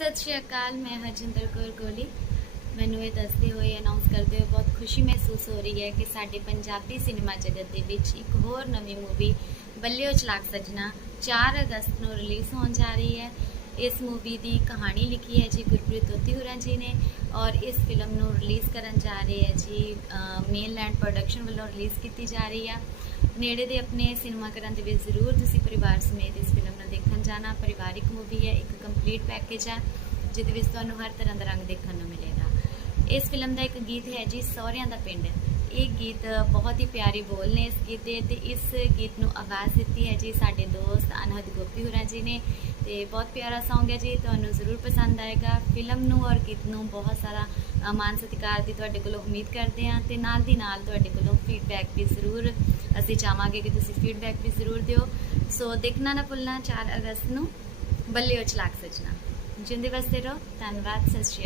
ਸਤਿ ਸ਼੍ਰੀ ਅਕਾਲ, ਮੈਂ ਹਰਜਿੰਦਰ ਕੌਰ ਗੋਲੀ। ਮੈਨੂੰ ਇਹ ਦੱਸਦੇ ਹੋਏ ਅਨਾਉਂਸ ਕਰਦੇ ਹੋਏ ਬਹੁਤ ਖੁਸ਼ੀ ਮਹਿਸੂਸ ਹੋ ਰਹੀ ਹੈ ਕਿ ਸਾਡੇ ਪੰਜਾਬੀ ਸਿਨੇਮਾ ਜਗਤ ਦੇ ਵਿੱਚ ਇੱਕ ਹੋਰ ਨਵੀਂ ਮੂਵੀ ਬੱਲਿਓ ਚਲਾਕ ਸਜਣਾ 4 ਅਗਸਤ ਨੂੰ ਰਿਲੀਜ਼ ਹੋਣ ਜਾ ਰਹੀ ਹੈ। ਇਸ ਮੂਵੀ ਦੀ ਕਹਾਣੀ ਲਿਖੀ ਹੈ ਜੀ ਗੁਰਪ੍ਰੀਤ ਤੋਤੀ ਹੋਰਾਂ ਜੀ ਨੇ ਔਰ ਇਸ ਫਿਲਮ ਨੂੰ ਰਿਲੀਜ਼ ਕਰਨ ਜਾ ਰਹੇ ਹੈ ਜੀ ਮੇਨਲੈਂਡ ਪ੍ਰੋਡਕਸ਼ਨ ਵੱਲੋਂ ਰਿਲੀਜ਼ ਕੀਤੀ ਜਾ ਰਹੀ ਹੈ ਨੇੜੇ ਦੇ ਆਪਣੇ ਸਿਨੇਮਾ ਘਰਾਂ ਦੇ ਵਿੱਚ ਜ਼ਰੂਰ ਤੁਸੀਂ ਪਰਿਵਾਰ ਸਮੇਤ ਇਸ ਫਿਲਮ ਨੂੰ ਦੇਖਣ ਪਰਿਵਾਰਿਕ ਮੂਵੀ ਹੈ, ਇੱਕ ਕੰਪਲੀਟ ਪੈਕੇਜ ਹੈ, ਜਿਹਦੇ ਵਿੱਚ ਤੁਹਾਨੂੰ ਹਰ ਤਰ੍ਹਾਂ ਦਾ ਰੰਗ ਦੇਖਣ ਨੂੰ ਮਿਲੇਗਾ। ਇਸ ਫਿਲਮ ਦਾ ਇੱਕ ਗੀਤ ਹੈ ਜੀ, ਸਹੁਰਿਆਂ ਦਾ ਪਿੰਡ। ਇਹ ਗੀਤ ਬਹੁਤ ਹੀ ਪਿਆਰੇ ਬੋਲ ਨੇ ਇਸ ਗੀਤ ਦੇ ਤੇ ਇਸ ਗੀਤ ਨੂੰ ਆਵਾਜ਼ ਦਿੱਤੀ ਹੈ ਜੀ ਸਾਡੇ ਦੋਸਤ ਅਨਹਦ ਗੋਪੀ ਹੋਰਾਂ ਜੀ ਨੇ ਤੇ ਬਹੁਤ ਪਿਆਰਾ ਸੌਂਗ ਹੈ ਜੀ, ਤੁਹਾਨੂੰ ਜ਼ਰੂਰ ਪਸੰਦ ਆਏਗਾ। ਫਿਲਮ ਨੂੰ ਔਰ ਗੀਤ ਨੂੰ ਬਹੁਤ ਸਾਰਾ ਮਾਨ ਸਤਿਕਾਰ ਦੀ ਤੁਹਾਡੇ ਕੋਲੋਂ ਉਮੀਦ ਕਰਦੇ ਹਾਂ ਤੇ ਨਾਲ ਦੀ ਨਾਲ ਤੁਹਾਡੇ ਕੋਲੋਂ ਫੀਡਬੈਕ ਵੀ ਜ਼ਰੂਰ ਅਸੀਂ ਚਾਹਾਂਗੇ ਕਿ ਤੁਸੀਂ ਫੀਡਬੈਕ ਵੀ ਜ਼ਰੂਰ ਦਿਓ। ਸੋ ਦੇਖਣਾ ਨਾ ਭੁੱਲਣਾ 4 ਅਗਸਤ ਨੂੰ ਬੱਲਿਓ ਚਲਾਕ ਸਜਣਾ। ਜਿੰਦੇ ਵਸਦੇ ਰਹੋ। ਧੰਨਵਾਦ। ਸਤਿ ਸ਼੍ਰੀ ਅਕਾਲ।